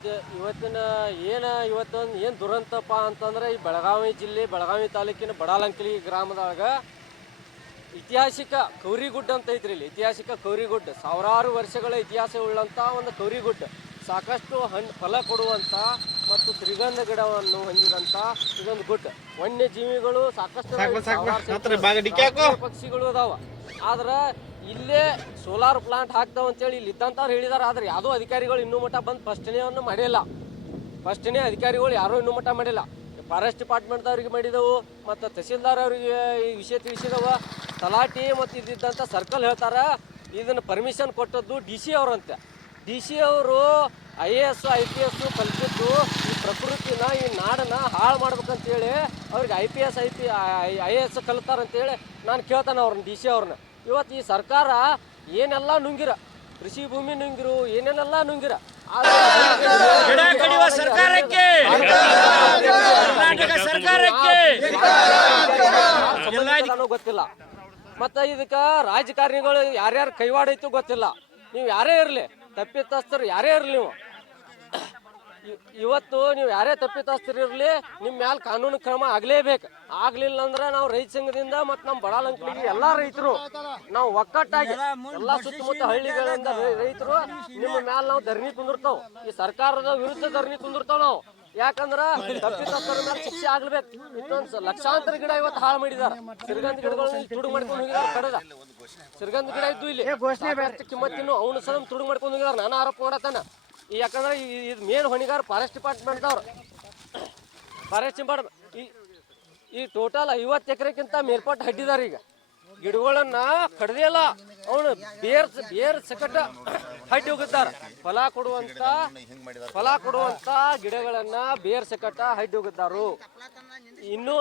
ಇವತ್ತಿನ ಏನು ದುರಂತಪ್ಪ ಅಂತಂದ್ರೆ ಈ ಬೆಳಗಾವಿ ಜಿಲ್ಲೆ ಬೆಳಗಾವಿ ತಾಲೂಕಿನ ಬಡಾಲಂಕಲಿ ಗ್ರಾಮದಾಗ ಐತಿಹಾಸಿಕ ಕೌರಿಗುಡ್ಡ ಅಂತ ಐತ್ರಿ. ಇಲ್ಲಿ ಐತಿಹಾಸಿಕ ಕೌರಿಗುಡ್ಡ, ಸಾವಿರಾರು ವರ್ಷಗಳ ಇತಿಹಾಸ ಉಳ್ಳಂತ ಒಂದು ಕೌರಿಗುಡ್ಡ, ಸಾಕಷ್ಟು ಫಲ ಕೊಡುವಂತ ಮತ್ತು ಶ್ರೀಗಂಧ ಗಿಡವನ್ನು ಹೊಂದಿದಂತ ಇದೊಂದು ಗುಡ್ಡ. ವನ್ಯಜೀವಿಗಳು ಸಾಕಷ್ಟು ಪಕ್ಷಿಗಳು ಅದಾವ. ಆದ್ರೆ ಇಲ್ಲೇ ಸೋಲಾರ್ ಪ್ಲಾಂಟ್ ಹಾಕ್ತಾವ ಅಂತೇಳಿ ಇಲ್ಲಿ ಇದ್ದಂಥವ್ರು ಹೇಳಿದಾರೆ. ಆದ್ರೆ ಯಾವುದೋ ಅಧಿಕಾರಿಗಳು ಇನ್ನೂ ಮಟ್ಟ ಬಂದು ಫಸ್ಟ್ನೇವನ್ನು ಮಾಡಿಲ್ಲ. ಫಸ್ಟ್ನೇ ಅಧಿಕಾರಿಗಳು ಯಾರೂ ಇನ್ನೂ ಮಟ್ಟ ಮಾಡಿಲ್ಲ. ಫಾರೆಸ್ಟ್ ಡಿಪಾರ್ಟ್ಮೆಂಟ್ದವ್ರಿಗೆ ಮಾಡಿದೆವು ಮತ್ತು ತಹಸೀಲ್ದಾರ್ ಅವರಿಗೆ ಈ ವಿಷಯ ತಿಳಿಸಿದವ. ತಲಾಟಿ ಮತ್ತು ಇದ್ದಂಥ ಸರ್ಕಲ್ ಹೇಳ್ತಾರೆ ಇದನ್ನು ಪರ್ಮಿಷನ್ ಕೊಟ್ಟದ್ದು DC ಅವರಂತೆ. DC ಅವರು IAS IPS ಕಲಿತಿದ್ದು ಈ ಪ್ರಕೃತಿನ ಈ ನಾಡನ್ನ ಹಾಳು ಮಾಡ್ಬೇಕಂತೇಳಿ ಅವ್ರಿಗೆ IAS ಕಲಿತಾರಂತೇಳಿ ನಾನು ಕೇಳ್ತಾನೆ ಅವ್ರನ್ನ, DC ಅವ್ರನ್ನ. ಇವತ್ತು ಈ ಸರ್ಕಾರ ಏನೆಲ್ಲ ನುಂಗಿರ, ಕೃಷಿ ಭೂಮಿ ನುಂಗಿರು, ಏನೇನೆಲ್ಲ ನುಂಗಿರ, ಗೊತ್ತಿಲ್ಲ. ಮತ್ತೆ ಇದಕ್ಕ ರಾಜಕಾರಣಿಗಳು ಯಾರ್ಯಾರು ಕೈವಾಡ ಐತು ಗೊತ್ತಿಲ್ಲ. ನೀವು ಯಾರೇ ಇರ್ಲಿ, ತಪ್ಪಿತಸ್ಥರು ಯಾರೇ ಇರ್ಲಿ, ಇವತ್ತು ನೀವು ಯಾರೇ ತಪ್ಪಿತಸ್ಥರಿರ್ಲಿ ನಿಮ್ಮ ಮ್ಯಾಲ ಕಾನೂನು ಕ್ರಮ ಆಗ್ಲೇಬೇಕು. ಆಗ್ಲಿಲ್ಲ ಅಂದ್ರೆ ನಾವು ರೈತ ಸಂಘದಿಂದ ಮತ್ತು ನಮ್ಮ ಬಡಾಲಂಕಲಿಗೆ ಎಲ್ಲಾ ರೈತರು ನಾವು ಒಕ್ಕಟ್ಟಾಗಿ ಎಲ್ಲಾ ಸುತ್ತಮುತ್ತ ಹಳ್ಳಿಗಳಿಂದ ರೈತರು ನಿಮ್ಮ ಮ್ಯಾಲ ನಾವು ಧರಣಿ ಕುಂದಿರ್ತಾವ. ಈ ಸರ್ಕಾರದ ವಿರುದ್ಧ ಧರಣಿ ಕುಂದಿರ್ತಾವ ನಾವು. ಯಾಕಂದ್ರ ತಪ್ಪಿತಸ್ಥರ ಮೇಲೆ ಶಿಕ್ಷೆ ಆಗ್ಬೇಕು. ಇಷ್ಟೊಂದು ಲಕ್ಷಾಂತರ ಗಿಡ ಇವತ್ತು ಹಾಳು ಮಾಡಿದಾರ. ಸಿರಿಗಂಧ ಗಿಡಗಳನ್ನ ತುಡು ಮಾಡ್ಕೊಂಡು ಹೋಗಿದಾರ. ಕಡದ ಸಿರಿಗಂಧ ಗಿಡ ಇದ್ದು ಇಲ್ಲಿ ಕಿಮ್ಮತ್ತಿನ್ನು ಅವನು ಸಲ ತುಡು ಮಾಡ್ಕೊಂಡು ಹೋಗಿದಾರ. ನಾನು ಆರೋಪ ಮಾಡತ್ತಾನ. ಯಾಕಂದ್ರೆ ಇದು ಮೇನ್ ಹೊಣೆಗಾರ ಫಾರೆಸ್ಟ್ ಡಿಪಾರ್ಟ್ಮೆಂಟ್ದವ್ರು. ಫಾರೆಸ್ಟ್ ಡಿಪಾರ್ಟ್ಮೆಂಟ್ ಈ ಟೋಟಲ್ 50 ಎಕರೆಕ್ಕಿಂತ ಮೇಲ್ಪಟ್ಟು ಹಡ್ಡಿದಾರ. ಈಗ ಗಿಡಗಳನ್ನ ಕಡ್ದೇ ಇಲ್ಲ, ಅವನು ಬೇರ್ ಸಕಟ ಹಡ್ಡಿ ಹೋಗಿದ್ದಾರ. ಫಲ ಕೊಡುವಂತ ಗಿಡಗಳನ್ನ ಬೇರ್ ಸಕಟ ಹಡ್ಡಿ ಹೋಗಿದ್ದಾರು. ಇನ್ನು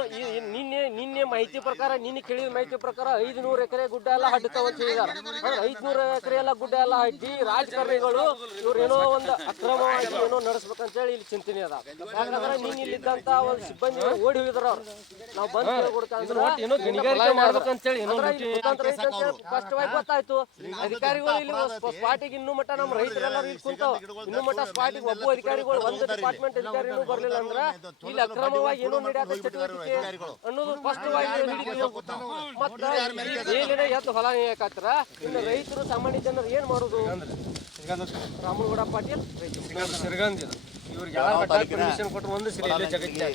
ನಿನ್ನೆ ಮಾಹಿತಿ ಪ್ರಕಾರ, ನಿನ್ನೆ ಕೇಳಿದ ಮಾಹಿತಿ ಪ್ರಕಾರ 500 ಎಕರೆ ಗುಡ್ಡ ಎಲ್ಲ ಹಡ್ತಾವಂತ ಹೇಳಿದಾರೆ. 500 ಎಕರೆ ಎಲ್ಲ ಗುಡ್ಡ ಎಲ್ಲ ಹಡ್ಡಿ ರಾಜಕಾರಣಿಗಳು ಇವ್ರೇನೋ ಒಂದು ಅಕ್ರಮವಾಗಿ ಏನೋ ನಡೆಸ್ಬೇಕಂತೇಳಿ ಇಲ್ಲಿ ಚಿಂತನೆ ಅದ. ಯಾಕಂದ್ರೆ ನೀನ್ ಇಲ್ಲಿದ್ದಂತ ಒಂದು ಸಿಬ್ಬಂದಿ ಓಡಿ ಹೋಗಿದಾರ. ಅವ್ರು ನಾವು ಬಂದ್ ಏನೋ ಗಣಿಗಾರಿಕೆ ಮಾಡ್ಬೇಕಂತೇಳಿ ಸ್ಪಷ್ಟವಾಗಿ ಗೊತ್ತಾಯ್ತು. ಅಧಿಕಾರಿಗಳು ಇಲ್ಲಿ ಸ್ಪಾಟಿಗೆ ಇನ್ನೂ ಮಟ್ಟ ನಮ್ಮ ರೈತರೆಲ್ಲರೂ ಇಲ್ಲಿ ಕುಂತಾವ. ಇನ್ನೂ ಮಟ್ಟ ಸ್ಪಾಟಿಗೆ ಒಬ್ಬ ಅಧಿಕಾರಿಗಳು, ಒಂದು ಡಿಪಾರ್ಟ್ಮೆಂಟ್ ಅಧಿಕಾರಿನೂ ಬರ್ಲಿಲ್ಲ ಅಂದ್ರ ಇಲ್ಲಿ ಅಕ್ರಮವಾಗಿ ಏನೋ ನಡೆಯದ ಚಟುವಟಿಕೆ ಅನ್ನೋದು ಸ್ಪಷ್ಟವಾಗಿ ಮತ್ತೆ ಮೇಲಿನ ಎದ್ದು ಹೊಲ ನೀಯಕಾತ್ರ. ಇನ್ನು ರೈತರು ಸಾಮಾನ್ಯ ಜನರು ಏನ್ ಮಾಡುದು? ರಾಮನಗೌಡ ಪಾಟೀಲ್ ಸಿರಿಗಂಧ ಇವ್ರಿಗೆ ಪರ್ಮಿಷನ್ ಕೊಟ್ಟು ಒಂದು ಸರಿ ಜಗತ್ತಿನ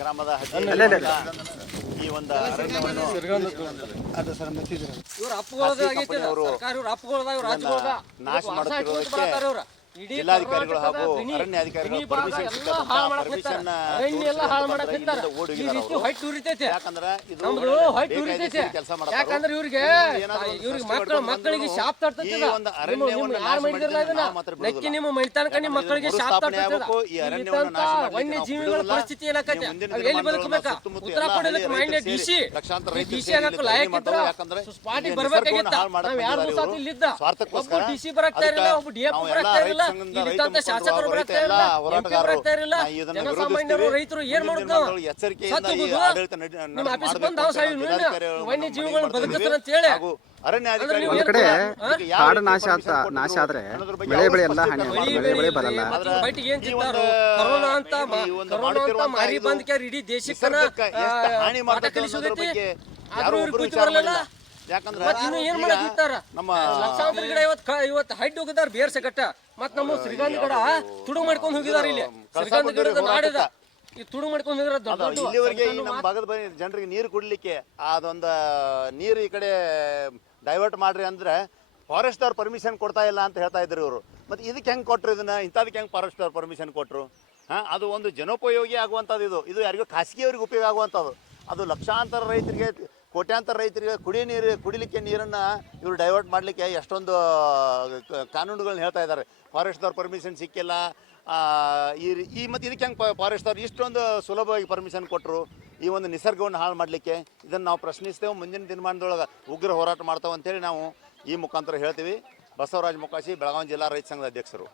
ಗ್ರಾಮದ ಈ ಒಂದು ನಾಶ ಮಾಡುತ್ತಿರುವುದಕ್ಕೆ ಜಿಲ್ಲಾಧಿಕಾರಿಗಳು ಹಾಗೂ ಅರಣ್ಯಾಧಿಕಾರಿಗಳು ಪರ್ಮಿಷನ್ ಯಾಕಂದ್ರೆ ಕೆಲಸ ಯಾಕಂದ್ರೆ ಇವ್ರಿಗೆ ಮಕ್ಕಳಿಗೆ ಶಾಪ್ ನಿಮ್ಮ ಮೈತಾನಕ ನಿಮ್ಮ ಮಕ್ಕಳಿಗೆ ಶಾಪ್ ವನ್ಯ ಜೀವಿಗಳ ಪರಿಸ್ಥಿತಿ ಏನಕತ್ತೆ? ಎಲ್ಲಿ ಬದುಕಬೇಕ? ಉತ್ತರ ಕೊಡಲಿಕ್ಕೆ ಮೈಂಡ್ DC ಆಗಕ್ಕೆ ಲಾಯಕ್ ಇದ್ರ ಸ್ಪಾಟಿಗೆ ಬರ್ಬೇಕಾಗಿತ್ತ. ನಾವ್ 2 ದಿವಸ ಇಲ್ಲಿದ್ದ ಒಬ್ಬ DC ಬರಾಕ್ತಾ ಇರಲಿಲ್ಲ, ಒಬ್ಬ DF ಬರಾಕ್ತಾ ಇರಲಿಲ್ಲ, ಇಲ್ಲಿದ್ದಂತ ಶಾಸಕರು ಬರಾಕ್ತಾ ಇರಲಿಲ್ಲ, MP ಬರಾಕ್ತಾ ಇರಲಿಲ್ಲ. ಜನಸಾಮಾನ್ಯರು ರೈತರು ಏನ್ ಮಾಡುದು? ನಿಮ್ಮ ಆಫೀಸ್ ಬಂದ್ ವನ್ಯ ಜೀವಿಗಳನ್ನ ಬದುಕಿಸ್ತಾರ ಅಂತ ಹೇಳಿ ಒಂದ್ ಕಡೆ ಕಾಡು ನಾಶ ಆದ್ರೆ ಬೆಳೆ ಎಲ್ಲ ಬೆಳೆ ಬರಲ್ಲ. ಕರೋನಾ ಅಂತ ಮಾರಿ ಬಂದ್ ಇಡೀ ದೇಶಕ್ಕೆ ಪಾಠ ಕಲಿಸೋದೈತಿ. ಆದ್ರೂ ಇವ್ರಿಗೆ ಬುದ್ಧಿ ಬರಲಿಲ್ಲ. ಇನ್ನು ಏನ್ ಮಾಡಕ್ ಬಿಟ್ಟಾರ? ಲಕ್ಷಾಂತರ ಗಿಡ ಇವತ್ತು ಹಡ್ಡಿ ಹೋಗಿದಾರ ಬೇರ್ ಸಕಟ್ಟ. ಮತ್ ನಮ್ಮ ಶ್ರೀಗಂಧ ಗಿಡ ತುಡು ಮಾಡ್ಕೊಂಡು ಹೋಗಿದಾರ. ಇಲ್ಲಿ ಶ್ರೀಗಂಧ ಗಿಡದ ನಾಡಿದ ಈ ತುಡು ಮಾಡ್ಕೊಂಡು ಹೋಗಿದಾರ. ಇಲ್ಲಿವರೆಗೆ ಈ ನಮ್ಮ ಭಾಗದ ಜನರಿಗೆ ನೀರು ಕುಡ್ಲಿಕ್ಕೆ ಅದೊಂದು ನೀರು ಈ ಕಡೆ ಡೈವರ್ಟ್ ಮಾಡ್ರಿ ಅಂದ್ರೆ ಫಾರೆಸ್ಟ್ ಅವ್ರು ಪರ್ಮಿಷನ್ ಕೊಡ್ತಾ ಇಲ್ಲ ಅಂತ ಹೇಳ್ತಾ ಇದ್ರು ಇವರು. ಮತ್ತೆ ಇದಕ್ಕೆ ಹೆಂಗೆ ಕೊಟ್ರು? ಇಂಥದಕ್ಕೆ ಹೆಂಗೆ ಫಾರೆಸ್ಟ್ ಅವ್ರು ಪರ್ಮಿಷನ್ ಕೊಟ್ಟರು? ಅದು ಒಂದು ಜನೋಪಯೋಗಿ ಆಗುವಂಥದ್ದು. ಇದು ಯಾರಿಗೂ ಖಾಸಗಿಯವ್ರಿಗೆ ಉಪಯೋಗ ಆಗುವಂಥದ್ದು. ಅದು ಲಕ್ಷಾಂತರ ರೈತರಿಗೆ, ಕೋಟ್ಯಾಂತರ ರೈತರಿಗೆ ಕುಡಿಲಿಕ್ಕೆ ನೀರನ್ನು ಇವರು ಡೈವರ್ಟ್ ಮಾಡಲಿಕ್ಕೆ ಎಷ್ಟೊಂದು ಕಾನೂನುಗಳನ್ನ ಹೇಳ್ತಾ ಇದ್ದಾರೆ. ಫಾರೆಸ್ಟ್ದವ್ರು ಪರ್ಮಿಷನ್ ಸಿಕ್ಕಿಲ್ಲ. ಮತ್ತು ಇದಕ್ಕೆ ಹೆಂಗೆ ಫಾರೆಸ್ಟ್ದವ್ರು ಇಷ್ಟೊಂದು ಸುಲಭವಾಗಿ ಪರ್ಮಿಷನ್ ಕೊಟ್ಟರು ಈ ಒಂದು ನಿಸರ್ಗವನ್ನು ಹಾಳು ಮಾಡಲಿಕ್ಕೆ? ಇದನ್ನು ನಾವು ಪ್ರಶ್ನಿಸ್ತೇವೆ. ಮುಂದಿನ ದಿನಮಾನದೊಳಗೆ ಉಗ್ರ ಹೋರಾಟ ಮಾಡ್ತಾವೆ ಅಂತೇಳಿ ನಾವು ಈ ಮುಖಾಂತರ ಹೇಳ್ತೀವಿ. ಬಸವರಾಜ್ ಮೊಕಾಶಿ, ಬೆಳಗಾವಿ ಜಿಲ್ಲಾ ರೈತ ಸಂಘದ ಅಧ್ಯಕ್ಷರು.